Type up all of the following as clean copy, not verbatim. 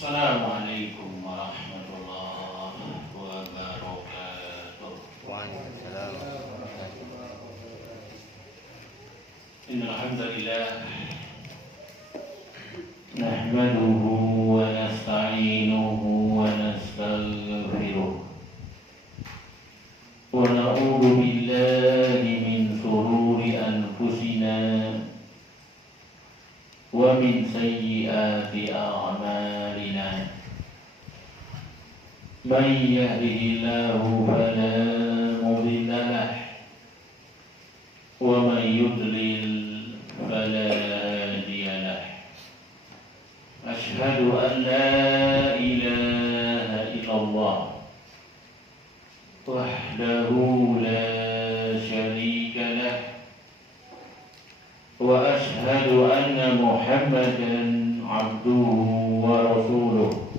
Assalamualaikum warahmatullahi wabarakatuh. Waalaikumsalam warahmatullahi wabarakatuh. Innal hamdalillah nahmaduhu wa nasta'inuhu wa nastaghfiruh wa na'udzu billahi min shururi anfusina wa min sayyiati a'malina. Man yahdihillahu fala mudilla lahu wa man yudlil fala hadiya lahu. Ashhadu an la ilaha illallah wahdahu la syarika lahu wa ashhadu anna Muhammadan abduhu wa rasuluh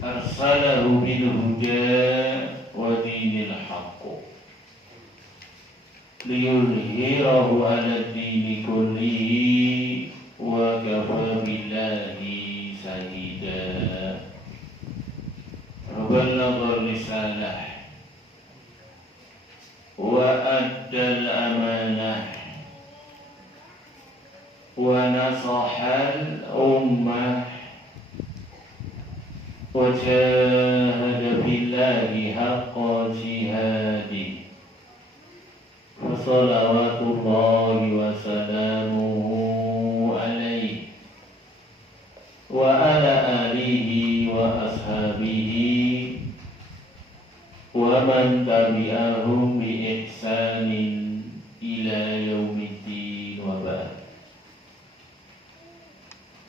arsalahu bil huda wa dinil haqq liyudhhirahu 'ala dini kullihi wa kafa billahi shahida. Balagha risalah wa addal amanah wa nasahal ummah wa jahada billahi haqqa jihadi. Salawatullahi wa salamuhu alaihi wa ala alihi wa ashabihi wa man tabi'ahum bi ihsanin ila yaumiddin wa ba'd.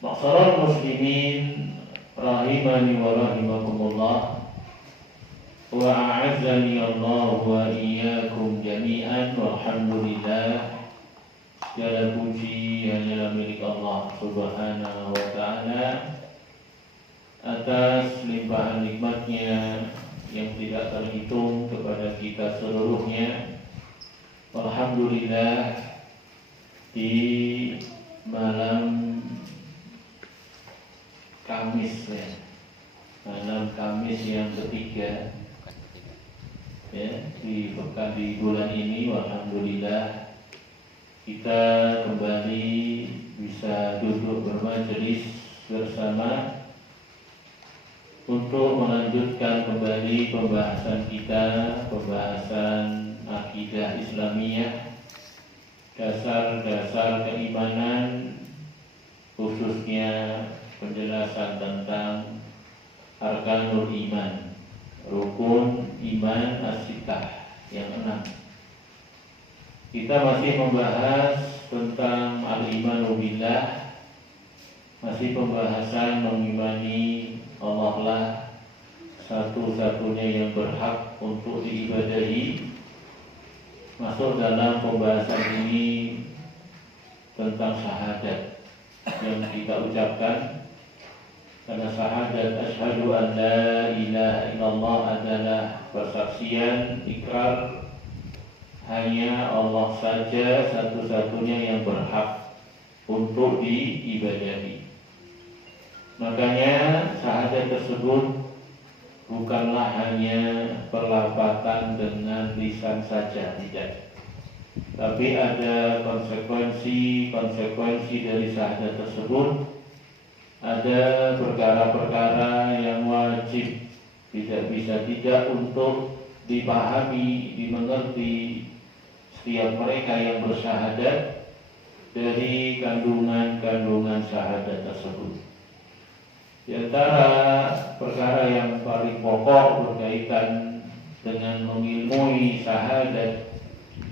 Ma'asyiral muslimin rahimani wa rahimakumullah wa a'azzani Allah wa iyyakum jami'an. Walhamdulillah, segala puji hanyalah milik Allah Subhanahu wa ta'ala atas limpahan nikmatnya yang tidak terhitung kepada kita seluruhnya. Alhamdulillah, di malam Kamis malam Kamis yang ketiga di bulan ini, alhamdulillah kita kembali bisa duduk bermajelis bersama untuk melanjutkan kembali pembahasan kita, pembahasan akidah Islamiyah, dasar-dasar keimanan, khususnya penjelasan tentang arkanul iman, rukun iman as-sittah yang 6. Kita masih membahas tentang al-imanu billah, masih pembahasan mengimani Allah lah satu-satunya yang berhak untuk diibadahi. Masuk dalam pembahasan ini tentang syahadat yang kita ucapkan. Karena syahadat asyhadu an la ilaha illallah adalah persaksian, ikrar hanya Allah saja satu-satunya yang berhak untuk diibadahi. Makanya syahadat tersebut bukanlah hanya perlafatan dengan lisan saja, tidak. Tapi ada konsekuensi dari syahadat tersebut. Ada perkara-perkara yang wajib, tidak bisa tidak untuk dipahami, dimengerti setiap mereka yang bersyahadat dari kandungan-kandungan syahadat tersebut. Di antara perkara yang paling pokok berkaitan dengan mengilmui syahadat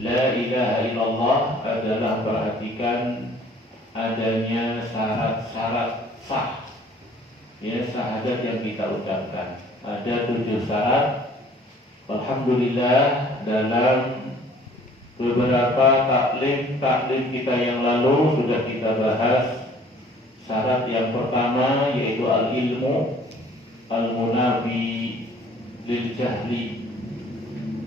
la ilaha illallah adalah perhatikan adanya syarat-syarat sah syahadat yang kita ucapkan. Ada 7 syarat. Alhamdulillah, dalam beberapa taklim kita yang lalu sudah kita bahas syarat yang pertama, yaitu al-ilmu al-munafi lil jahli,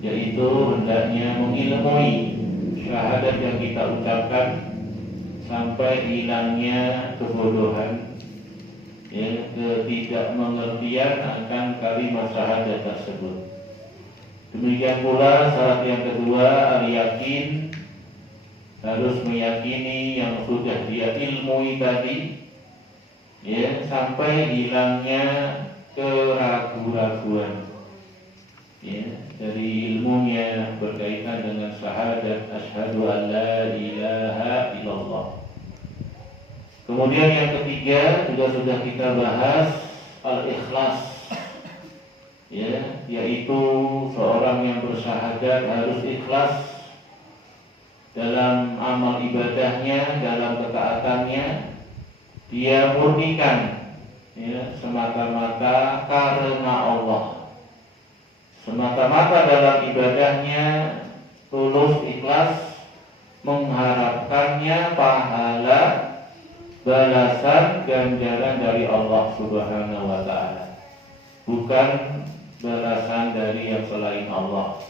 yaitu hendaknya mengilmui syahadat yang kita ucapkan sampai hilangnya kebodohan, ketidakmengertian akan kalimat syahadat tersebut. Demikian pula syarat yang kedua, al-yakin, harus meyakini yang sudah dia ilmui tadi, ya, sampai hilangnya keraguan-raguan, ya, dari ilmunya berkaitan dengan syahadat asyhadu an la ilaha illallah. Kemudian yang ketiga juga sudah kita bahas, al-ikhlas, ya, yaitu seorang yang bersyahadat harus ikhlas dalam amal ibadahnya, dalam ketaatannya. Dia murnikan, ya, semata-mata karena Allah, semata-mata dalam ibadahnya tulus ikhlas, mengharapkannya pahala, balasan, ganjaran dari Allah Subhanahu wa ta'ala, bukan balasan dari yang selain Allah,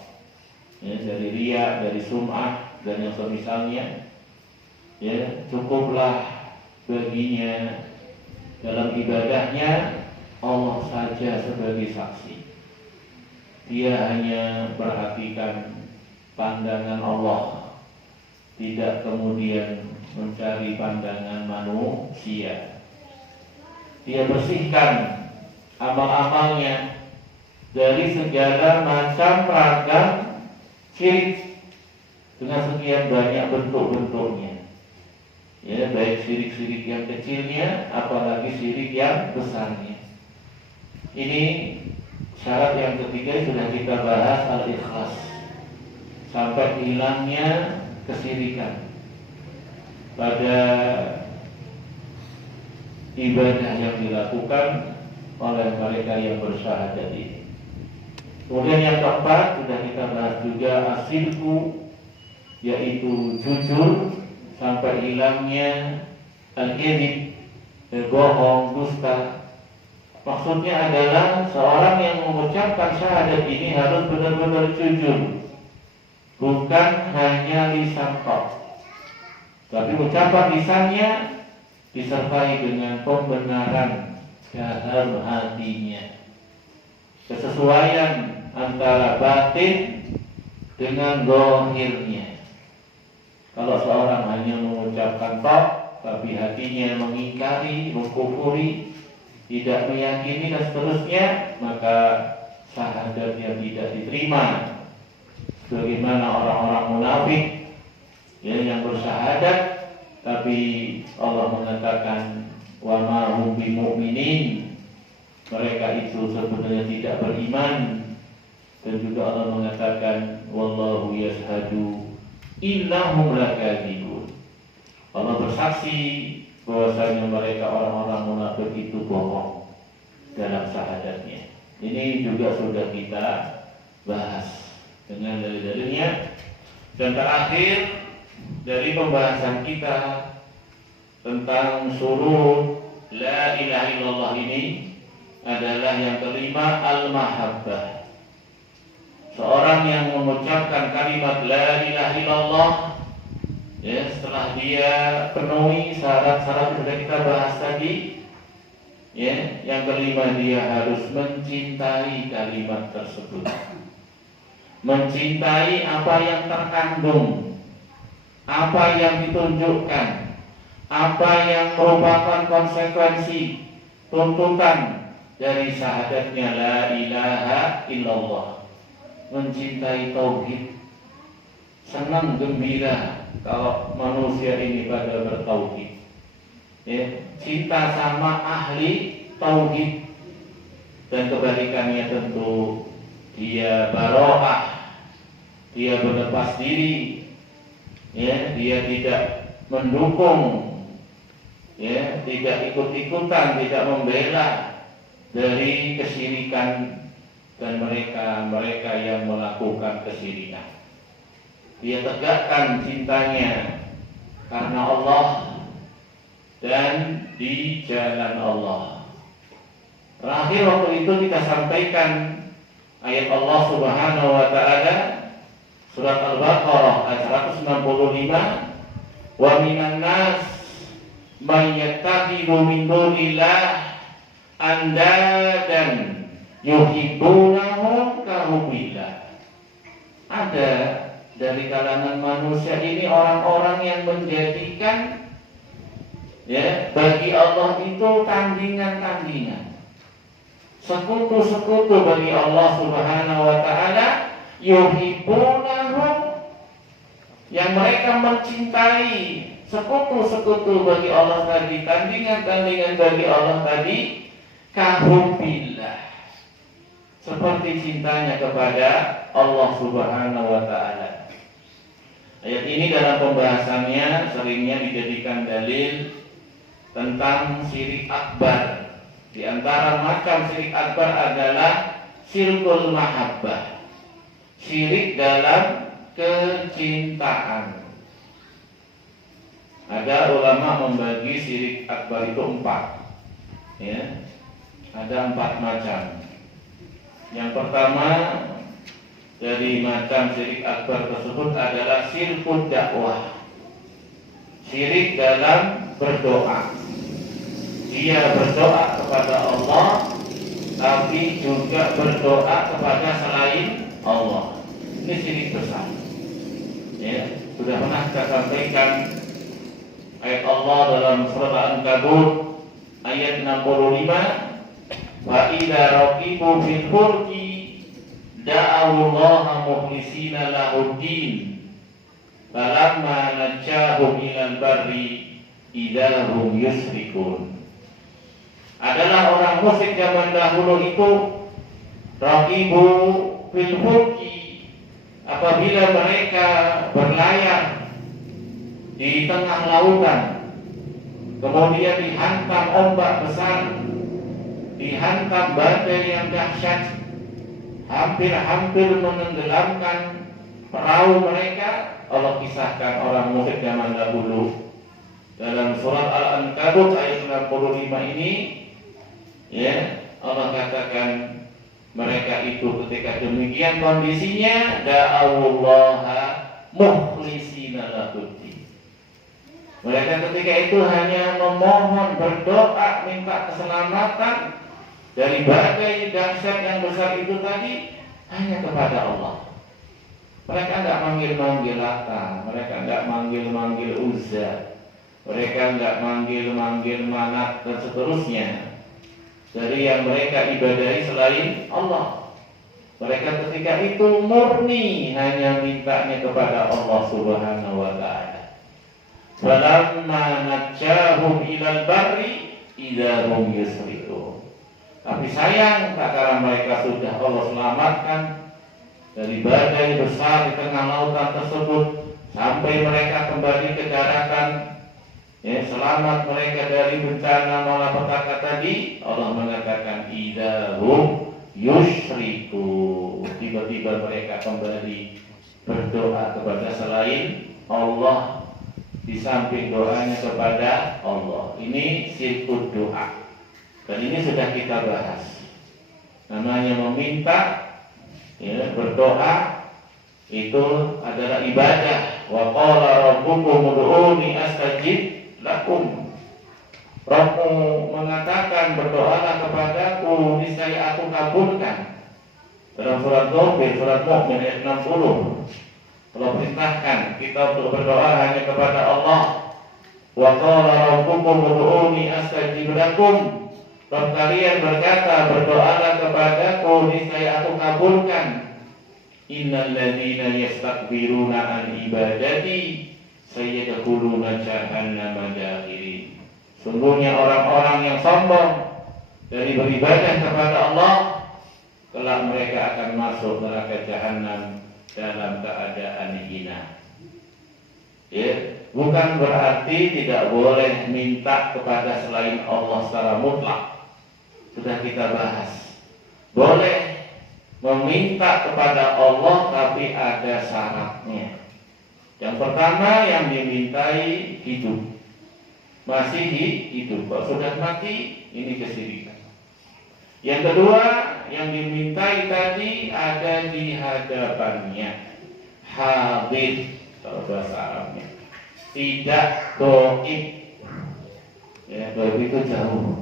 ya, dari riya, dari sum'ah dan yang semisalnya. Ya, cukuplah baginya dalam ibadahnya Allah saja sebagai saksi. Dia hanya perhatikan pandangan Allah, tidak kemudian mencari pandangan manusia. Dia bersihkan amal-amalnya dari segala macam ragam syirik dengan sekian banyak bentuk-bentuknya, ya, baik syirik-syirik yang kecilnya, apalagi syirik yang besarnya. Ini syarat yang ketiga sudah kita bahas, al-ikhlas, sampai hilangnya kesyirikan pada ibadah yang dilakukan oleh mereka yang bersyahadat ini. Kemudian yang keempat sudah kita bahas juga, asilku, yaitu jujur sampai hilangnya al-kadzib, bohong, dusta. Maksudnya adalah seorang yang mengucapkan syahadat ini harus benar-benar jujur, bukan hanya lisan tok, tapi ucapan lisannya disertai dengan pembenaran dalam hatinya, kesesuaian antara batin dengan zahirnya. Kalau seorang hanya mengucapkan tok, tapi hatinya mengingkari, mengkufuri, tidak meyakini dan seterusnya, maka syahadatnya tidak diterima. Sebagaimana orang-orang munafik, ya, yang bersyahadat, tapi Allah mengatakan wa ma hum bimu'minin, mereka itu sebenarnya tidak beriman. Dan juga Allah mengatakan wallahu yashhadu innahum lakadzibun. Allah bersaksi bahwasanya mereka orang-orang munafik itu bohong dalam syahadatnya. Ini juga sudah kita bahas dengan dalil-dalilnya. Dan terakhir dari pembahasan kita tentang syurut la ilaha illallah ini adalah yang kelima, al-mahabbah. Seorang yang mengucapkan kalimat la ilaha illallah, ya, setelah dia penuhi syarat-syarat sudah kita bahas tadi, ya, yang kelima dia harus mencintai kalimat tersebut, mencintai apa yang terkandung, apa yang ditunjukkan, apa yang merupakan konsekuensi tuntutan dari syahadatnya la ilaha illallah. Mencintai tauhid, senang gembira kalau manusia ini pada bertauhid, ya, cinta sama ahli tauhid, dan kebalikannya tentu dia barokah, dia berlepas diri, ya, dia tidak mendukung, ya, tidak ikut-ikutan, tidak membela dari kesyirikan dan mereka yang melakukan kesyirikan. Dia tegakkan cintanya karena Allah dan di jalan Allah. Terakhir waktu itu kita sampaikan ayat Allah Subhanahu wa ta'ala, surat Al-Baqarah ayat 165, wa minan nas may yattakhidhu min dunillah andadan yuhibbunahum kahubbillah. Ada dari kalangan manusia ini orang-orang yang menjadikan bagi Allah itu tandingan-tandingan, sekutu-sekutu bagi Allah Subhanahu wa taala, yuhibbunahum, yang mereka mencintai sekutu-sekutu bagi Allah tadi, tandingan-tandingan bagi Allah tadi, kahubbillah, seperti cintanya kepada Allah Subhanahu wa taala. Ayat ini dalam pembahasannya seringnya dijadikan dalil tentang syirik akbar. Di antara macam syirik akbar adalah syirkul mahabbah, syirik dalam kecintaan. Ada ulama membagi syirik akbar itu 4. Ada 4 macam. Yang pertama dari macam syirik akbar tersebut adalah syirkul dakwah, syirik dalam berdoa. Dia berdoa kepada Allah, tapi juga berdoa kepada selain Allah. Ini syirik besar. Sudah pernah kita sampaikan ayat Allah dalam surat Al-Ankabut ayat 65. Wa idza raqibu fil fulki da'awullaha mukhlisina lahuddin falamma najjahum ilal barri idahum yusrikun. Adalah orang musyrik zaman dahulu itu raqibu fil fulki, apabila mereka berlayar di tengah lautan, kemudian dihantam ombak besar, dihantam badai yang dahsyat, hampir-hampir menenggelamkan perahu mereka. Allah kisahkan orang musyrik zaman dahulu dalam surat Al-Ankabut ayat 65 ini. Allah katakan mereka itu ketika demikian kondisinya da'awullaha mukhlisina lahuddin. Mereka ketika itu hanya memohon, berdoa, minta keselamatan dari badai dahsyat yang besar itu tadi hanya kepada Allah. Mereka enggak manggil-manggil Lata, mereka enggak manggil-manggil Uzza, mereka enggak manggil-manggil Manat dan seterusnya dari yang mereka ibadahi selain Allah. Mereka ketika itu murni hanya mintanya kepada Allah Subhanahu wa taala. Falamma najjahum ilal barri idahum yusrikun. Tapi sayang, tak kala mereka sudah Allah selamatkan dari badai besar di tengah lautan tersebut, sampai mereka kembali ke daratan, selamat mereka dari bencana malapetaka tadi, Allah mengatakan idahum yusyriku. Tiba-tiba mereka kembali berdoa kepada selain Allah, di samping doanya kepada Allah. Ini syirkul doa. Dan ini sudah kita bahas. Namanya meminta, berdoa itu adalah ibadah. Wa qala rabbukum ud'uni astajib lakum. Rabbmu mengatakan berdoalah kepadaku, niscaya aku kabulkan. Dalam surat Ghafir, surat Mu'min ayat 60. Allah perintahkan kita untuk berdoa hanya kepada Allah. Wa qala rabbukum ud'uni astajib lakum. Rabb kalian berkata, berdoalah kepadaku, niscaya aku kabulkan. Innal ladzina yastakbiruna an ibadati sayadkhuluna jahannama dakhirin. Sungguhnya orang-orang yang sombong dari beribadah kepada Allah, kelak mereka akan masuk neraka jahanam dalam keadaan hina. Bukan berarti tidak boleh minta kepada selain Allah secara mutlak. Sudah kita bahas. Boleh meminta kepada Allah, tapi ada syaratnya. Yang pertama, yang dimintai hidup, masih hidup. Kalau sudah mati, ini kesyirikan. Yang kedua, yang dimintai tadi ada di hadapannya, hadir kalau bahasa Arabnya, tidak goib. Goib itu jauh.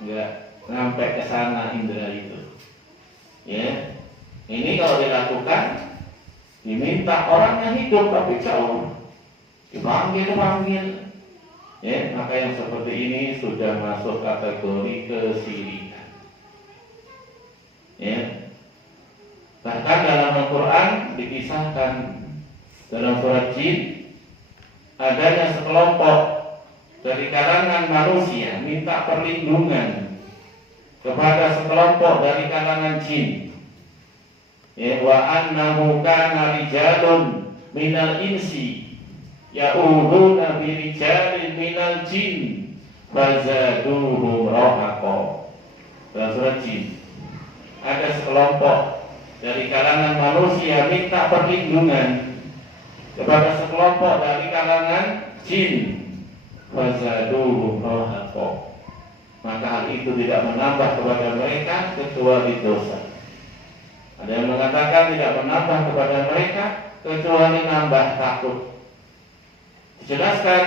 nggak sampai ke sana indera itu. Ya, ini kalau dilakukan, diminta orang yang hidup tapi jauh, dipanggil. Ya, maka yang seperti ini sudah masuk kategori kesyirikan. Ya, bahkan dalam Al-Quran dipisahkan dalam surat Jin adanya sekelompok dari kalangan manusia minta perlindungan kepada sekelompok dari kalangan jin. Ya, wa annahu kana rijalun minal insi ya'uduna bi rijalin minal jin fazaduhum rahaqa. Dalam surat Jin ada sekelompok dari kalangan manusia minta perlindungan kepada sekelompok dari kalangan jin, fazaduhum rahaqa. Maka hal itu tidak menambah kepada mereka kecuali dosa. Ada yang mengatakan tidak menambah kepada mereka kecuali nambah takut. Dijelaskan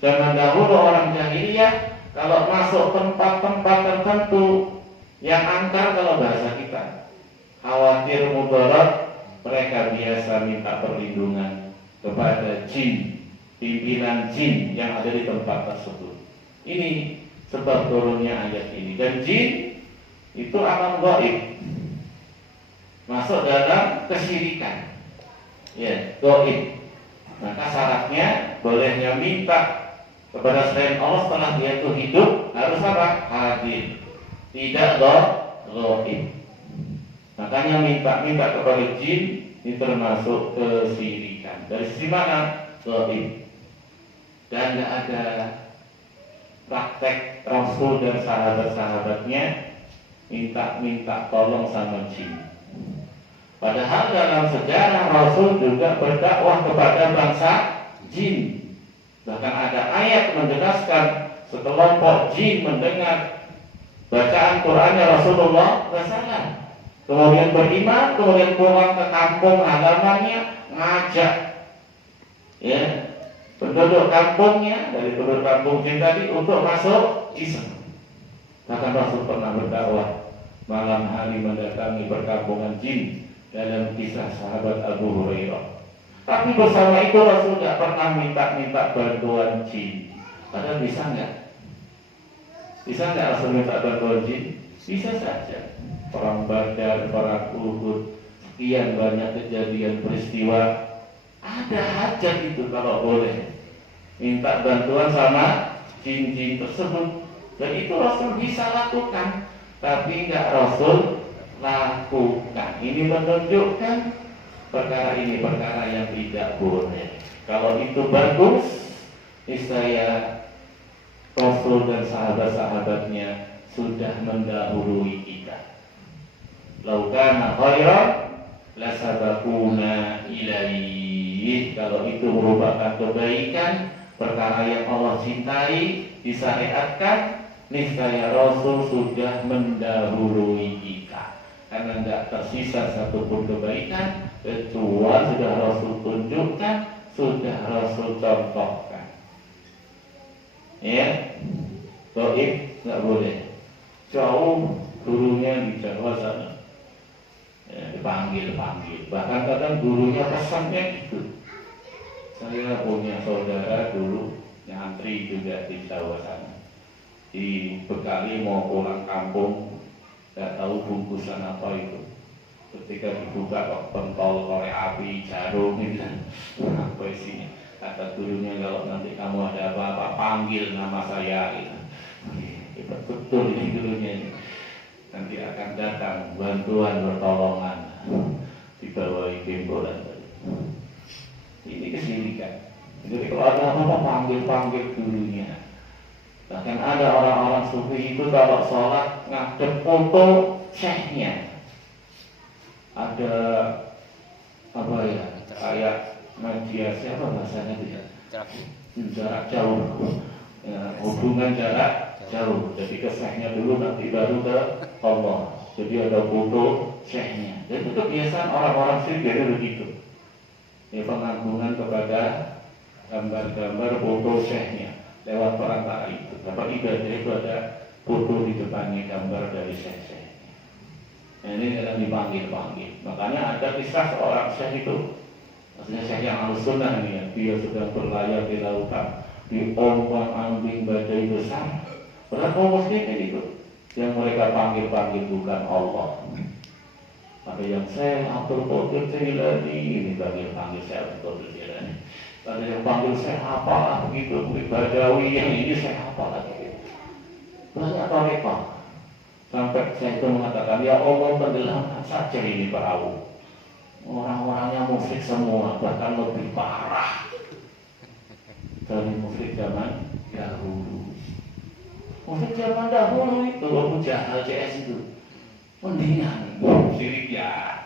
zaman dahulu orang jahiliyah kalau masuk tempat-tempat tertentu yang angker, kalau bahasa kita khawatir mudarat, mereka biasa minta perlindungan kepada jin, pimpinan jin yang ada di tempat tersebut. Ini sebab turunnya ayat ini. Dan jin itu alam gaib, masuk dalam kesyirikan. Ya, gaib. Maka syaratnya bolehnya minta kepada selain Allah setelah dia itu hidup harus apa? Hadir, tidak gaib. Makanya minta kepada jin ini termasuk kesyirikan. Dari sisi mana? Gaib. Dan tidak ada praktek Rasul dan sahabat-sahabatnya minta tolong sama jin. Padahal dalam sejarah Rasul juga berdakwah kepada bangsa jin. Bahkan ada ayat menjelaskan sekelompok jin mendengar bacaan Qur'annya Rasulullah SAW, kemudian beriman, kemudian pulang ke kampung halamannya ngajak penduduk kampungnya dari penduduk kampung jin tadi untuk masuk Islam. Bahkan Rasul pernah berdakwah malam hari mendatangi perkampungan jin dalam kisah sahabat Abu Hurairah. Tapi bersama itu Rasul tidak pernah minta bantuan jin. Padahal bisa nggak? Bisa nggak Rasul minta bantuan jin? Bisa saja. Perang Badar, perang Uhud, sekian banyak kejadian peristiwa. Ada hajat itu kalau boleh minta bantuan sama jin-jin tersebut. Dan itu Rasul bisa lakukan. Tapi nggak Rasul lakukan. Ini menunjukkan perkara ini perkara yang tidak boleh. Kalau itu bagus, niscaya Rasul dan sahabat-sahabatnya sudah mendahului kita. Lau kana khairan lasabaquna ilaihi. Kalau itu merupakan kebaikan, perkara yang Allah cintai, disyariatkan, niscaya Rasul sudah mendahului kita. Karena tidak tersisa satupun kebaikan kecuali sudah Rasul tunjukkan, sudah Rasul contohkan. Ya, gaib nggak boleh. Jauh gurunya di Jawa sana, dipanggil. Bahkan kadang gurunya pesannya gitu. Saya punya saudara dulu nyantri juga di Jawa sana, dibekali mau pulang kampung. Tidak tahu bungkusan apa itu. Ketika dibuka kok pentol, korek api, jarum gitu. Apa isinya? Kata gurunya, kalau nanti kamu ada apa-apa panggil nama saya gitu. Betul ini gurunya. Nanti akan datang bantuan pertolongan di bawah gembolan. Ini kesyirikan. Jadi kalau ada apa-apa panggil gurunya. Bahkan ada orang-orang sufi itu kalau sholat ngadep foto syekhnya. Ada apa ya, kayak media siapa bahasanya itu ya, jarak jauh ya, hubungan jarak jauh. Jadi ke syekhnya dulu, nanti baru ke Allah. Jadi ada foto syekhnya. Dan itu kebiasaan orang-orang sufi jadi begitu. Ya, pengagungan kepada gambar-gambar foto syekhnya lewat perantara itu. Dapat ibadah itu ada foto di depannya gambar dari syekh. Nah, ini kadang dipanggil-panggil. Makanya ada kisah seorang syekh itu, maksudnya syekh yang al-sunnah ini ya, dia sedang berlayar di lautan, di ombang-ambing badai besar. Padahal kaum muslimin itu yang mereka panggil-panggil bukan Allah. Ada yang Syekh Abdul Qadir Jailani, ini panggil Syekh Abdul Qadir Jailani. Ada yang panggil Syekh apalah begitu, Badawi, yang ini Syekh apalah begitu. Banyak tarekat. Sampai saya itu mengatakan, ya Allah tenggelamkan saja ini perahu. Orang-orangnya musyrik semua, bahkan lebih parah dari musyrik zaman dahulu. Musyrik zaman dahulu itu Abu Jahal CS itu mendingan syirik ya.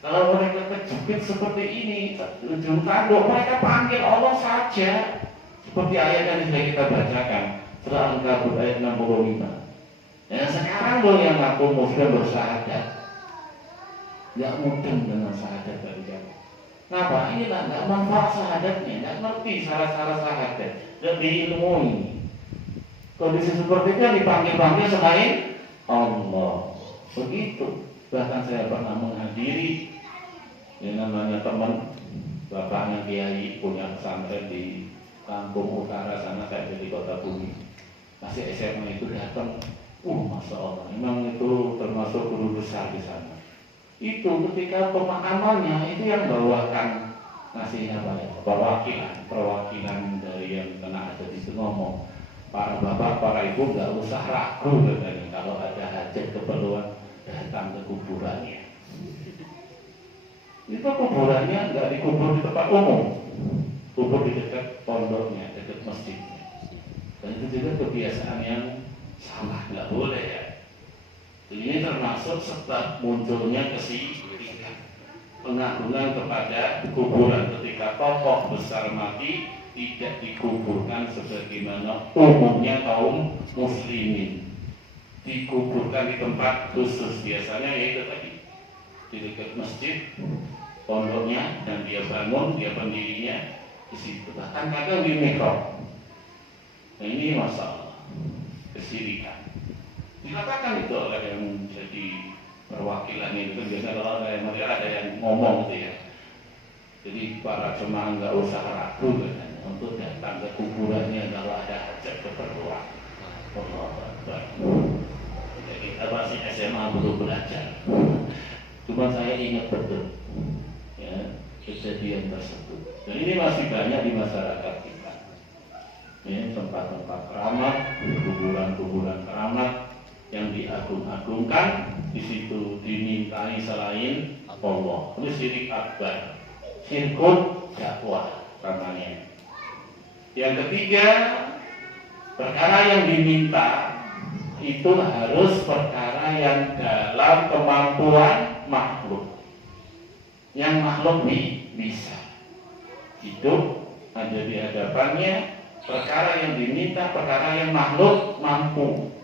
Kalau mereka kejepit seperti ini, ujung tanduk, mereka panggil Allah saja. Seperti ayat yang sudah kita bacakan, surah Al-Ankabut ayat 65. Ya sekarang lo yang ngaku muslim bersahadat, nggak mudeng dengan sahadat dari kamu. Kenapa? Inilah nggak manfaat sahadatnya, nggak ngerti syarat-syarat sahadat, nggak diilmui. Kondisi seperti itu yang dipanggil-panggil selain Allah. Begitu. Bahkan saya pernah menghadiri yang namanya teman bapaknya kiai punya pesantren di Kampung Utara sana, kayak di Kota Bumi. Masih SMA itu datang. Masya Allah, memang itu termasuk guru besar di sana. Itu ketika pemakamannya itu yang bawakan nasinya banyak, perwakilan dari yang kena ada di situ ngomong, para bapak, para ibu nggak usah ragu katanya, kalau ada hajat keperluan datang ke kuburannya. Itu kuburannya nggak dikubur di tempat umum, kubur di dekat pondoknya, dekat masjidnya. Dan itu juga kebiasaan yang salah, nggak boleh ya. Ini termasuk sebab munculnya kesyirikan, pengagungan kepada kuburan ketika tokoh besar mati tidak dikuburkan sebagaimana umumnya kaum muslimin, dikuburkan di tempat khusus, biasanya yaitu tadi di dekat masjid pondoknya, dan dia bangun, dia pendirinya di situ, bahkan kadang di mihrab. Nah ini masalah kesyirikan. Dikatakan itu oleh yang jadi perwakilan itu, biasanya kalau ada yang ngomong gitu ya. Jadi para jemaah nggak usah ragu katanya untuk datang ke kuburannya kalau ada hajat keperluan. Jadi apa sih SMA butuh belajar. Cuma saya ingat betul ya kejadian tersebut. Dan ini masih banyak di masyarakat kita. Ya, tempat-tempat keramat, kuburan-kuburan keramat yang diagung-agungkan, di situ dimintai selain Allah. Itu syirik akbar, syirkun dakwah namanya. Yang ketiga, perkara yang diminta itu harus perkara yang dalam kemampuan makhluk, yang makhluk bisa. Hidup ada di hadapannya, perkara yang diminta, perkara yang makhluk mampu.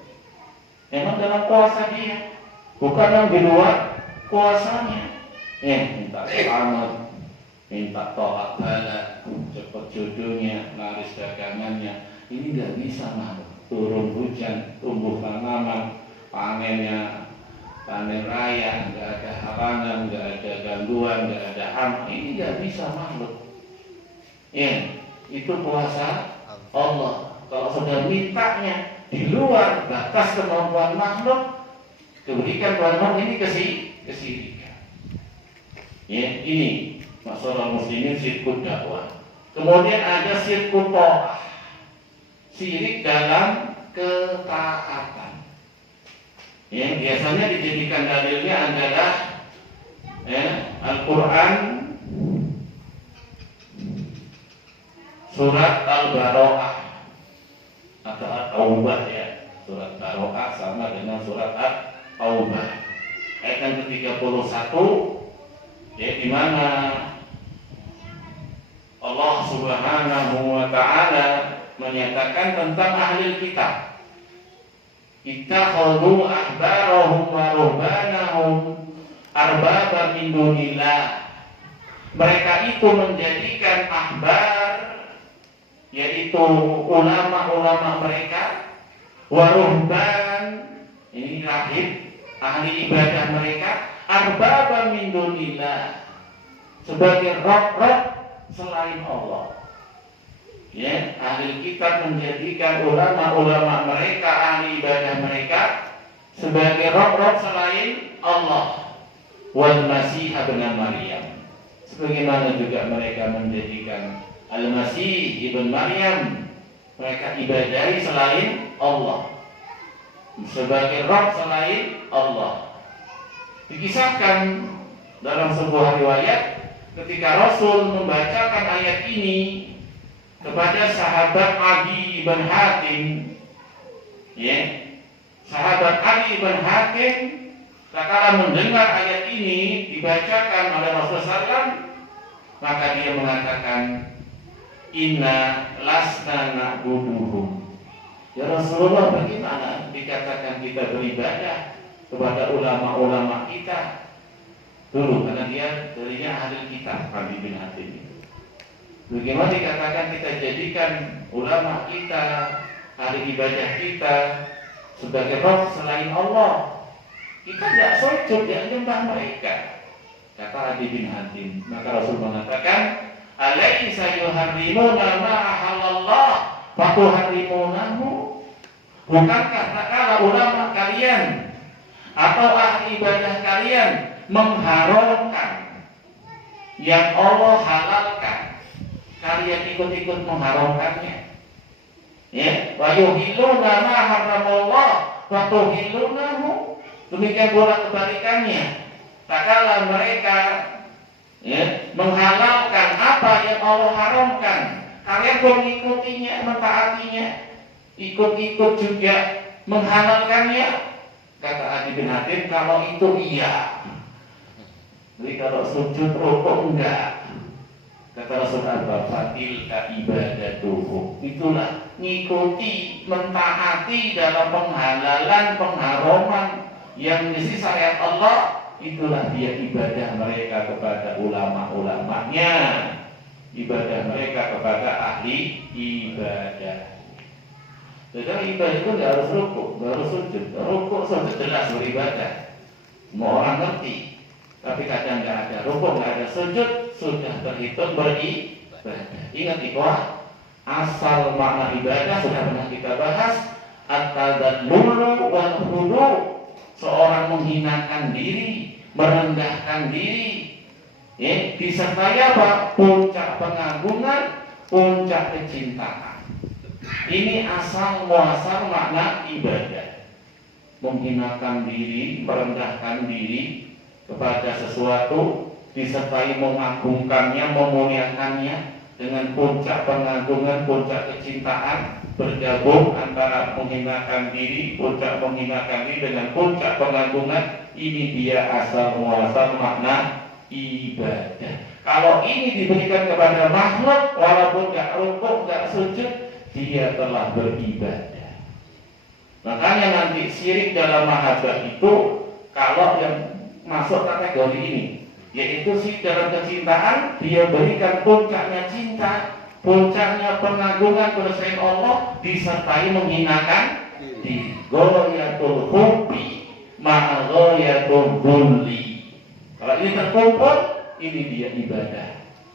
Memang dalam kuasa dia, bukan yang di luar kuasanya. Minta selamat, minta tolak bala, cepat jodohnya, laris dagangannya. Ini nggak bisa makhluk. Turun hujan, tumbuh tanaman, panennya panen raya, nggak ada halangan, nggak ada gangguan, nggak ada hama. Ini nggak bisa makhluk. Itu kuasa Allah. Kalau sudah mintanya di luar batas kemampuan makhluk, diberikan kepada ini kesyirikan. Ini masalah muslimin syirkun dakwah. Kemudian ada syirkun ta'ah, syirik dalam ketaatan. Biasanya dijadikan dalilnya adalah Al-Quran surat Al-Baro'ah atau At-Taubah ya. Surat Baro'ah sama dengan surat At-Taubah. Ayat yang ke-31 di mana Allah Subhanahu wa taala menyatakan tentang ahli kitab. Ittakhadhu ahbarahum wa ruhbanahum arbaba min dunillah. Mereka itu menjadikan ahbar, yaitu ulama-ulama mereka, waruhban, ini rahib, ahli ibadah mereka, arbaba min dunillah, sebagai rob-rob selain Allah. Ya, ahli kitab menjadikan ulama-ulama mereka, ahli ibadah mereka sebagai rob-rob selain Allah. Wal Masih ibn Maryam, sebagaimana juga mereka menjadikan Al-Masih ibn Maryam, mereka ibadahi selain Allah, sebagai rob selain Allah. Dikisahkan dalam sebuah riwayat ketika Rasul membacakan ayat ini kepada sahabat Adi ibn Hatim, ya, sahabat Adi ibn Hatim tatkala mendengar ayat ini dibacakan oleh Rasulullah SAW, maka dia mengatakan, inna lasna na'buduhum. Ya Rasulullah, bagaimana dikatakan kita beribadah kepada ulama-ulama kita dulu, karena dia darinya ahli kitab, Adi bin Hatim. Bagaimana dikatakan kita jadikan ulama kita, ahli ibadah kita sebagai rob selain Allah? Kita tidak sujud, tidak menyembah mereka, kata Adi bin Hatim. Maka Rasul mengatakan, alaysa yuharrimuna ma ahallallah fatuharrimunahu. Bukankah tatkala ulama kalian atau ahli ibadah kalian mengharamkan yang Allah halalkan, kalian ikut-ikut mengharamkannya? Ya, wa yuhilluna ma harramallah fatuhillunahu. Demikian pula kebalikannya, tatkala mereka, ya, menghalalkan apa yang Allah haramkan, kalian pun mengikutinya, mentaatinya, ikut-ikut juga menghalalkannya. Kata Adi bin Hatim, kalau itu iya. Jadi kalau sujud rukuk enggak. Kata Rasulullah, fatil ibadatuhu, itulah ngikuti, mentaati dalam penghalalan, pengharaman yang mesti syariat Allah, itulah dia ibadah mereka kepada ulama-ulamanya, ibadah mereka kepada ahli ibadah. Jadi ibadah itu tidak harus rukuk, tidak harus sujud. Rukuk sujud jelas beribadah, semua orang ngerti. Tapi kadang nggak ada rukuk, nggak ada sujud, sudah terhitung beribadah. Ingat ikhwah, asal makna ibadah sudah pernah kita bahas. At-tadallulu wal khudu', seorang menghinakan diri, merendahkan diri, ya, disertai apa? Puncak pengagungan, puncak kecintaan. Ini asal muasal makna ibadah. Menghinakan diri, merendahkan diri kepada sesuatu, disertai mengagungkannya, memuliakannya dengan puncak pengagungan, puncak kecintaan, bergabung antara menghinakan diri, puncak menghinakan diri dengan puncak pengagungan. Ini dia asal muasal makna ibadah. Kalau ini diberikan kepada makhluk, walaupun gak rukuk, gak sujud, dia telah beribadah. Makanya nanti syirik dalam mahabbah itu, kalau yang masuk kategori ini, yaitu syirik dalam kecintaan, dia berikan puncaknya cinta, puncaknya pengagungan kepada Allah, disertai menghinakan diri. Ghayatul hubbi ma'a ghayatul dhulli. Kalau ini terkumpul, ini dia ibadah.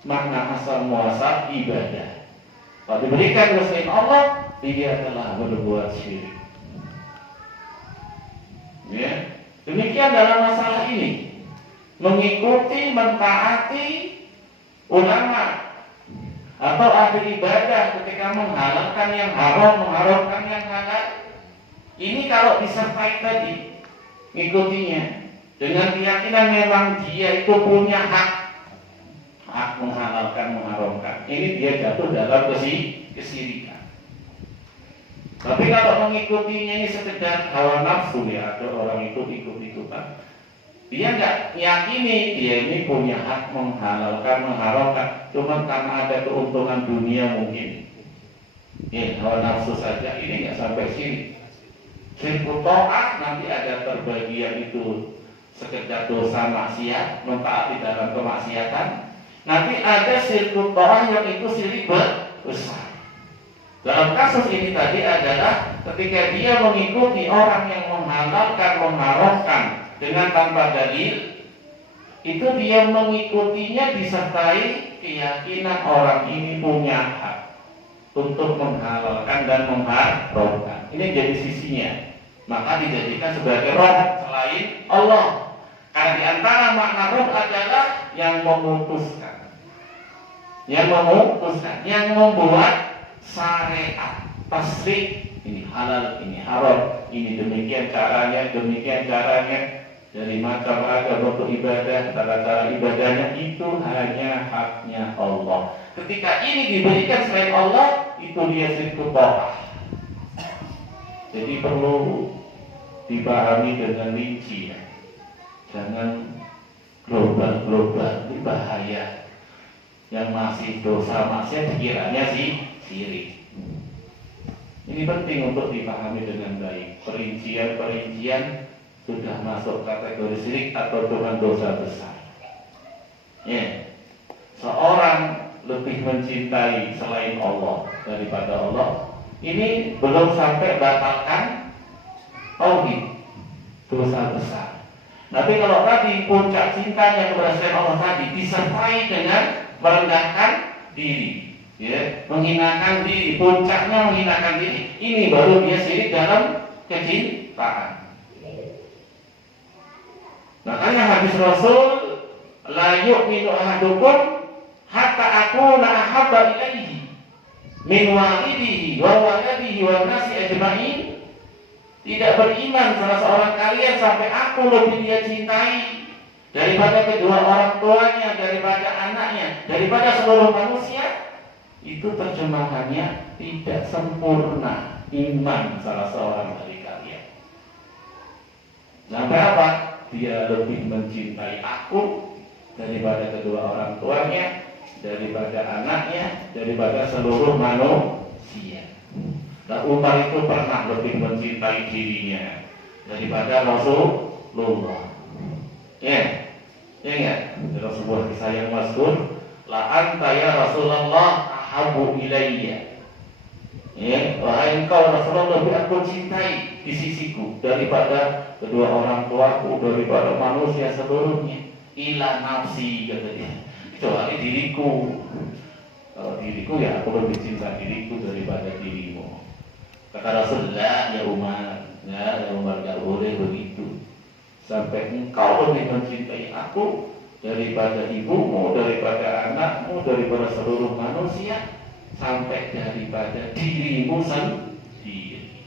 Makna asal muasal ibadah. Kalau diberikan kepada Allah, dia telah berbuat syirik. Ya, demikian dalam masalah ini, mengikuti, mentaati ulama atau ahli ibadah ketika menghalalkan yang haram, mengharamkan yang halal. Ini kalau disertai tadi, ngikutinya dengan keyakinan memang dia itu punya hak menghalalkan, mengharamkan. Ini dia jatuh dalam kesyirikan. Tapi kalau mengikutinya ini sekedar hawa nafsu, ya, ada orang itu ikut-ikutan, dia nggak yakini dia ini punya hak menghalalkan, mengharamkan, cuma karena ada keuntungan dunia mungkin. Ya, hawa nafsu saja, ini nggak sampai syirik. Syirku ta'ah, nanti ada terbagian itu sekedar dosa maksiat, mentaati dalam kemaksiatan. Nanti ada syirku ta'ah yang itu syirik besar. Dalam kasus ini tadi adalah ketika dia mengikuti orang yang menghalalkan, mengharamkan dengan tanpa dalil, itu dia mengikutinya disertai keyakinan orang ini punya hak untuk menghalalkan dan mengharamkan. Ini jadi sisinya. Maka dijadikan sebagai roh selain Allah. Karena di antara makna roh adalah yang memutuskan, yang membuat syariat, tasrik, ini halal, ini haram, ini demikian caranya, dari macam-macam bentuk ibadah, cara-cara ibadahnya itu hanya haknya Allah. Ketika ini diberikan selain Allah, itu dia syirku ta'ah. Jadi perlu dipahami dengan rinci ya. Jangan global, ini bahaya. Yang masih dosa maksiat dikiranya syirik. Ini penting untuk dipahami dengan baik. Perincian sudah masuk kategori syirik atau dengan dosa besar. Ya. Seorang lebih mencintai selain Allah daripada Allah, ini belum sampai batalkan tauhid, dosa besar. Tapi kalau tadi puncak cintanya kepada selain Allah tadi disertai dengan merendahkan diri, ya, menghinakan diri, puncaknya menghinakan diri, ini baru dia syirik dalam kecintaan. Makanya hadis Rasul, la yu'minu ahadukum hatta akuna ahabba ilaihi min walidihi wa waladihi wa nasi ajma'in. Tidak beriman salah seorang kalian sampai aku lebih dia cintai daripada kedua orang tuanya, daripada anaknya, daripada seluruh manusia. Itu terjemahannya tidak sempurna iman salah seorang dari kalian. Sampai apa? Dia lebih mencintai aku daripada kedua orang tuanya, daripada anaknya, daripada seluruh manusia. Dan Umar itu pernah lebih mencintai dirinya daripada Rasulullah. Ya, dalam sebuah kisah yang masyhur, la anta ya Rasulullah ahabbu ilayya. Ya, wahai engkau Rasulullah lebih aku cintai di sisiku daripada kedua orang tuaku, daripada manusia seluruhnya. Ila nafsi, kata dia, kecuali diriku. Kalau diriku ya aku lebih cinta diriku daripada dirimu. Kata Rasulullah, ya Umar gak boleh begitu. Sampai engkau lebih mencintai aku daripada ibumu, daripada anakmu, daripada seluruh manusia, sampai daripada dirimu sendiri.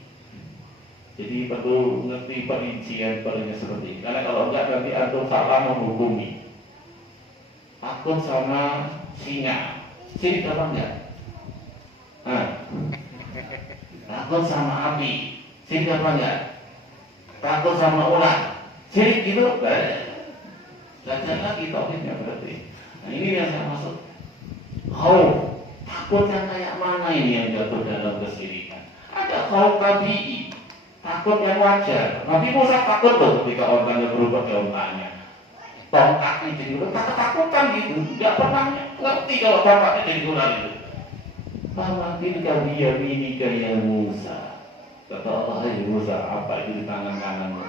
Jadi perlu ngerti perincian seperti ini. Karena kalau enggak nanti antum salah menghukumi. Takut sama singa, syirik apa enggak? Takut sama api, syirik apa enggak? Takut sama ular, syirik gitu? Belajar lagi tauhidnya berarti. Nah ini yang saya maksud. Takut yang kayak mana ini yang jatuh dalam kesyirikan? Ada khauf tabi'i, takut yang wajar. Nabi Musa takut loh ketika orangnya berubah ke ontanya. Tongkatnya jadi ular, ketakutan gitu. Gak pernah ngerti kalau tongkatnya jadi ular itu. Famatin kabiya ini kaya Musa. Kata Allah, ya Musa, apa itu di tangan kananmu?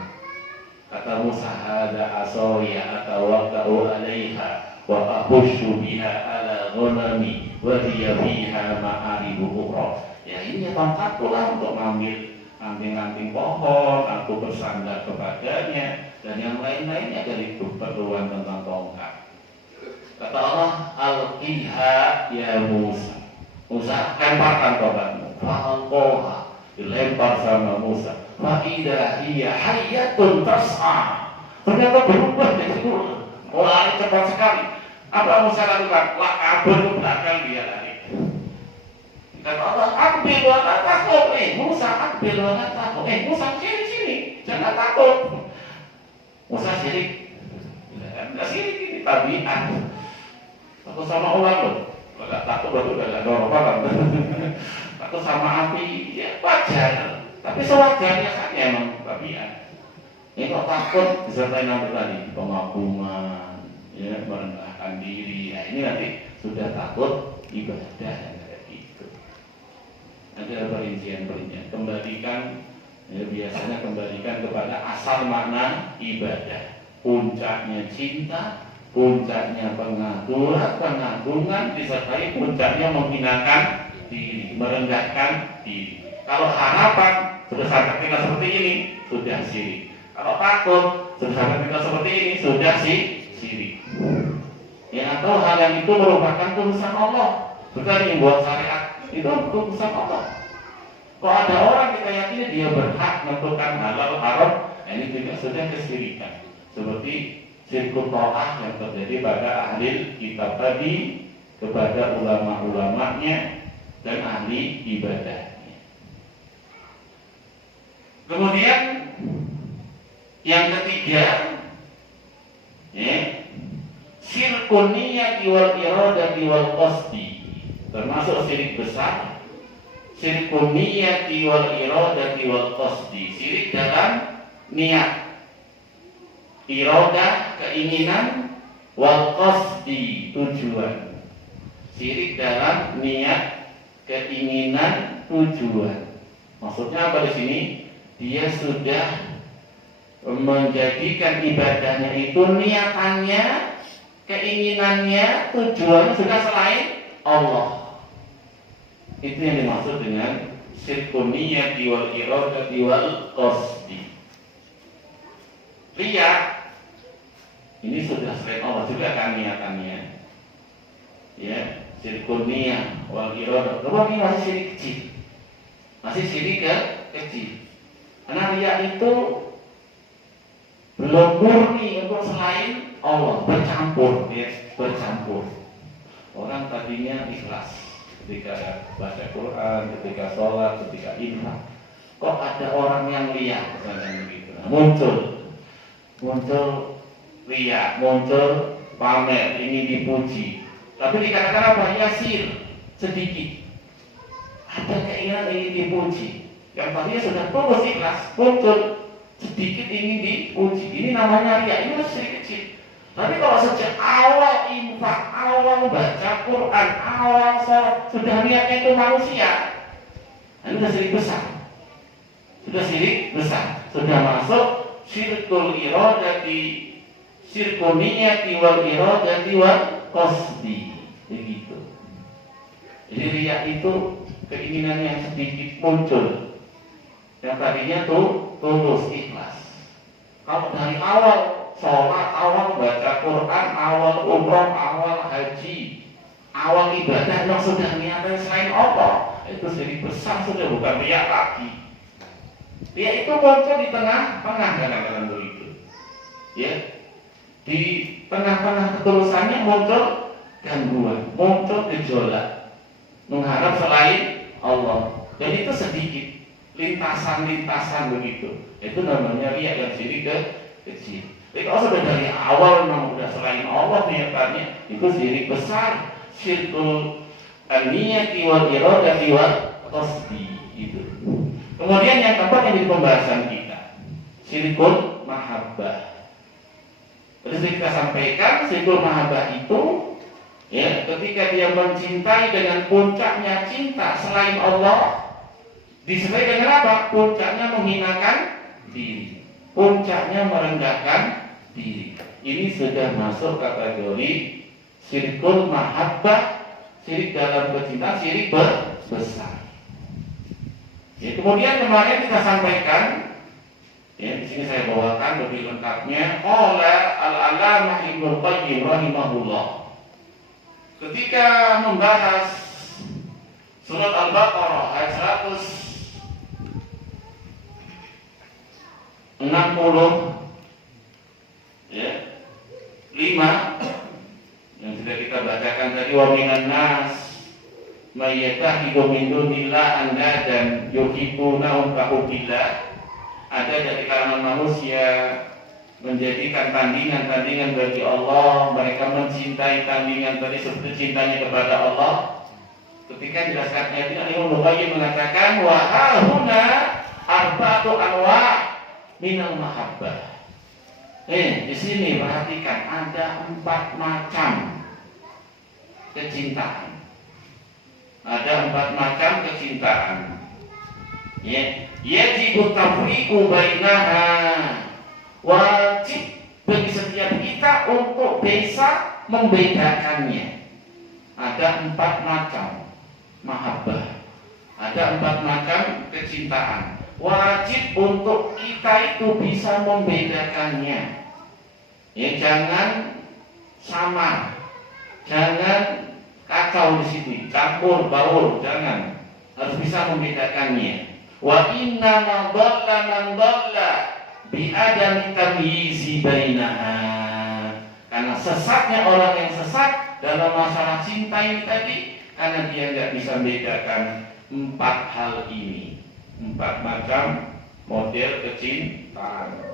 Kata Musa, hada asoya atawakau alaiha wa ahushu biha ala ghanami wa hiya fiha ma'aribu ukhra. Ya ini tongkatku lah untuk ngambil ranting-ranting pohon, aku bersandar kepadanya, dan yang lain-lainnya dari keperluan tentang tongkat. Kata Allah, alqiha ya Musa. Musa, lemparkan tongkatmu. Fa'alqaha, dilempar sama Musa. Fa'idah hiya hayyatun tas'a. Ternyata berubah jadi ular. Lari cepat sekali. Apa Musa lakukan? Kabur ke belakang dia lari. Kata Allah, akbil wa la takut. Musa, akbil wa la takut. Musa, sini, jangan takut. Musa syirik. Enggak syirik, ini tabiat. Takut sama ular loh. Kalau takut baru udah normal. Takut sama api, ya wajar. Tapi sewajarnya saja emang tabiat. Ini kok takut disertai nanti tadi pengagungan, ya merendahkan diri. Nah ini nanti sudah takut ibadah kayak gitu. Ada perincian-perincian. Kembalikan, ya, biasanya kembalikan kepada asal makna ibadah. Puncaknya cinta, puncaknya pengagungan, disertai puncaknya menghinakan diri, merendahkan diri. Kalau harapan sudah sampai tingkat seperti ini, sudah syirik. Kalau takut sudah sampai tingkat seperti ini, sudah syirik. Ya, atau hal yang itu merupakan putusan Allah. Bukan yang buat syariat, itu putusan Allah. Kalau ada orang kita yakini dia berhak menentukan halal haram, ini juga sudah kesyirikan. Seperti syirkut ta'ah yang terjadi pada ahli kitab tadi kepada ulama-ulamanya dan ahli ibadahnya. Kemudian yang ketiga, ya, syirkun niyati wal iradati wal qasdi, termasuk syirik besar. Syirkun niyati wal iradati wal qasdi, syirik dalam niat, iradah keinginan, wal qasdi tujuan. Syirik dalam niat, keinginan, tujuan. Maksudnya apa di sini? Dia sudah menjadikan ibadahnya itu niatannya, keinginannya, tujuannya sudah selain Allah. Itu yang dimaksud dengan syirkun niyati wal iradati wal qasdi. Riya ini sudah selain Allah juga kan niatannya. Ya, syirkun niyah wal iradah. Tapi ini masih syirik kecil. Masih syirik kecil. Karena riya itu belum murni untuk selain Allah, bercampur, ya, bercampur. Orang tadinya ikhlas ketika baca Quran, ketika sholat, ketika infak. Kok ada orang yang riya, misalnya begitu. Nah, muncul riya, muncul pamer, ingin dipuji. Tapi dikatakan apa? Yasir, sedikit. Ada keinginan ingin dipuji. Yang tadinya sudah tulus ikhlas, muncul sedikit ingin dipuji. Ini namanya riya. Ini masih sedikit kecil. Tapi kalau sejak awal infak, awal baca Quran, awal sholat, sudah niatnya itu manusia, ini sudah syirik besar. Sudah syirik besar. Sudah masuk syirkul iradati, syirkul niyati wal iradati wal qasdi. Begitu. Jadi riya itu keinginan yang sedikit muncul, yang tadinya tuh tulus ikhlas. Kalau dari awal sholat, awal baca Quran, awal umroh, awal haji, awal ibadah yang sudah niatnya selain Allah, itu syirik besar, sudah bukan riya lagi. Riya itu muncul di tengah-tengah kadang-kadang begitu. Ya, di tengah-tengah ketulusannya muncul gangguan, muncul gejolak, mengharap selain Allah. Dan itu sedikit, lintasan-lintasan begitu. Itu namanya riya yang syirik kecil. Jadi kalau sudah dari awal memang sudah selain Allah niatannya, itu syirik besar. Syirkul niyati wal iradati wal qasdi itu. Kemudian yang keempat yang jadi pembahasan kita, syirkul mahabbah. Terus kita sampaikan syirkul mahabbah itu, ya, ketika dia mencintai dengan puncaknya cinta selain Allah, disertai dengan apa? Puncaknya menghinakan diri, puncaknya merendahkan diri. Ini sudah masuk kategori syirkul mahabbah, syirik dalam kecintaan, syirik besar. Ya, kemudian kemarin kita sampaikan, ya, di sini saya bawakan lebih lengkapnya. Qala al-allamah Ibnu Qayyim rahimahullah ketika membahas surat Al-Baqarah ayat 160, ya, 5 yang sudah kita bacakan tadi, wa minan nas mayyatahidu min dunillah andadan yuhibbunahum ka hubbillah. Ada dari kalangan manusia menjadikan tandingan-tandingan bagi Allah, mereka mencintai tandingan tadi seperti cintanya kepada Allah. Ketika dijelaskan ayat ini, Ibnu Qayyim mengatakan wa huna arba'atu anwa' minal mahabbah. Di sini perhatikan ada 4 macam kecintaan. Ada 4 macam kecintaan. Ya, yajibu tafriqu bainaha. Wajib bagi setiap kita untuk bisa membedakannya. Ada 4 macam mahabbah. Ada 4 macam kecintaan. Wajib untuk kita itu bisa membedakannya. Ya, jangan sama, jangan kacau di sini, campur baur, jangan. Harus bisa membedakannya. Wa inna ma dhalla man dhalla bi adami tamyizi bainaha. Karena sesatnya orang yang sesat dalam masalah cinta ini tadi, karena dia nggak bisa membedakan 4 hal ini, 4 macam model kecintaan.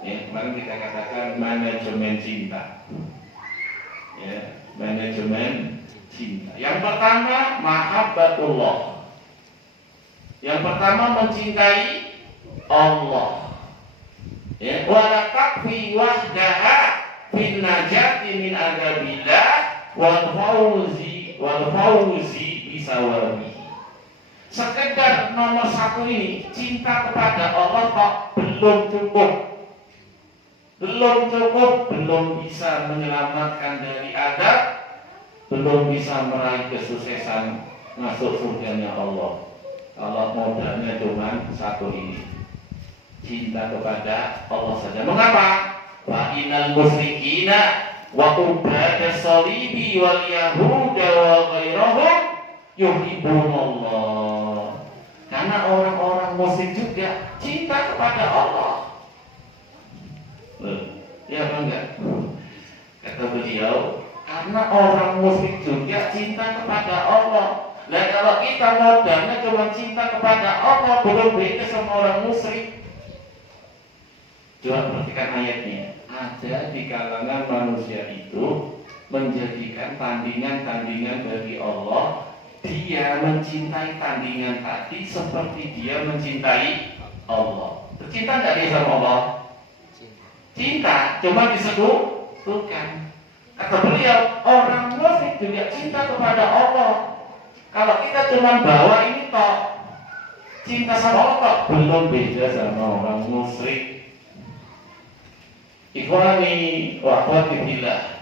Ya, kemarin kita katakan manajemen cinta. Ya, manajemen cinta. Yang pertama mahabbatullah. Yang pertama mencintai Allah. Ya, wala takfi wahdaha fin najati min adabillah wal fawzi bisawabi. Sekedar nomor 1 ini, cinta kepada Allah kok belum cukup. Belum bisa menyelamatkan dari adab, belum bisa meraih kesuksesan masuk surganya Allah. Kalau modalnya cuma 1 ini, cinta kepada Allah saja. Mengapa? Fa innal musyrikina wa ubadas salibi wal yahuda wa ghairahum yuhibbunallah. Karena orang-orang musyrik juga cinta kepada Allah. Ya enggak? Kata beliau, karena orang musyrik juga cinta kepada Allah. Nah, kalau kita modalnya cuma cinta kepada Allah, belum beda sama orang musyrik. Coba perhatikan ayatnya. Ada di kalangan manusia itu menjadikan tandingan-tandingan bagi Allah. Dia mencintai tandingan tadi seperti dia mencintai Allah. Cinta nggak dia sama Allah? Cinta, cuma disebutkan. Kata beliau, orang musyrik juga cinta kepada Allah. Kalau kita cuma bawa ini toh, cinta sama Allah toh, belum beda sama orang musyrik. Ikhwani wa akhwati fillah,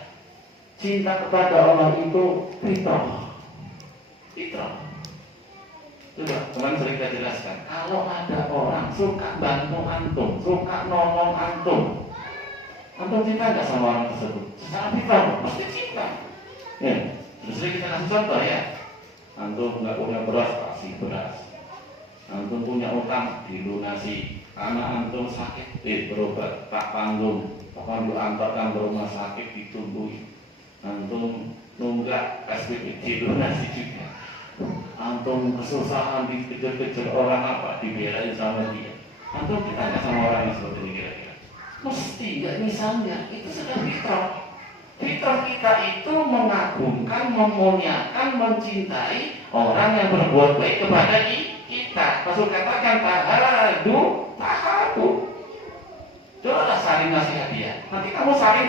cinta kepada Allah itu fitrah. Coba kemarin sering kita jelaskan, kalau ada orang suka bantu antum, suka nolong antum cinta nggak sama orang tersebut? Secara fitrah pasti cinta. Ya, terus kita kasih contoh ya. Antum nggak punya beras, kasih beras. Antum punya utang, dilunasi. Karena antum sakit, berobat, tak tanggung. Pokoknya diantarkan ke rumah sakit, ditungguin. Antum nunggak, SPP dilunasi juga. Antum kesusahan, dikejar-kejar orang apa, dibelain sama dia. Antum kita nggak sama orang yang seperti ini kira-kira? Mesti nggak misalnya, itu sudah fitrah. Fitrah kita itu mengagungkan, memuliakan, mencintai orang yang berbuat baik kepada kita. Rasul katakan tahabu. Coba saling ngasih hadiah. Nanti kamu saling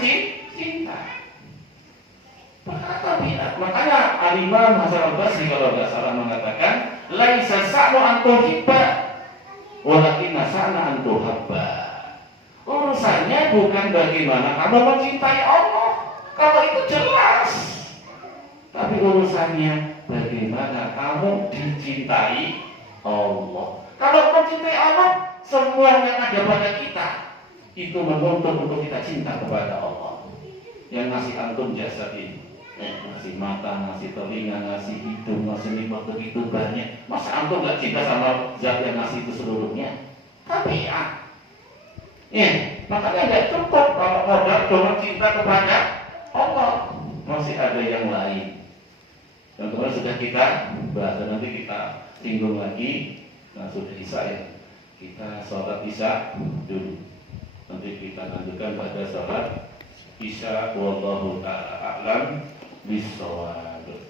cinta. Makanya Al-Imam Hasan Al-Basri kalau nggak salah mengatakan, laisa sa'nu an tuhibba, walakin sa'na an tuhabba. Urusannya bukan bagaimana kamu mencintai Allah. Kalau itu jelas. Tapi urusannya bagaimana kamu dicintai Allah. Kalau mencintai Allah, semua yang ada pada kita itu menuntut untuk kita cinta kepada Allah. Yang ngasih antum jasad ini, ngasih mata, ngasih telinga, ngasih hidung, ngasih nikmat begitu banyak. Masa antum nggak cinta sama zat yang ngasih itu seluruhnya? Tabiat. Makanya nggak cukup kalau modal cuma cinta kepada Allah, masih ada yang lain. Dan kemarin sudah kita bahas, dan nanti kita singgung lagi. Nah, sudah isya ya, kita sholat isya dulu. Nanti kita lanjutkan pada sholat isya. Wallahu ta'ala a'lam bishawab.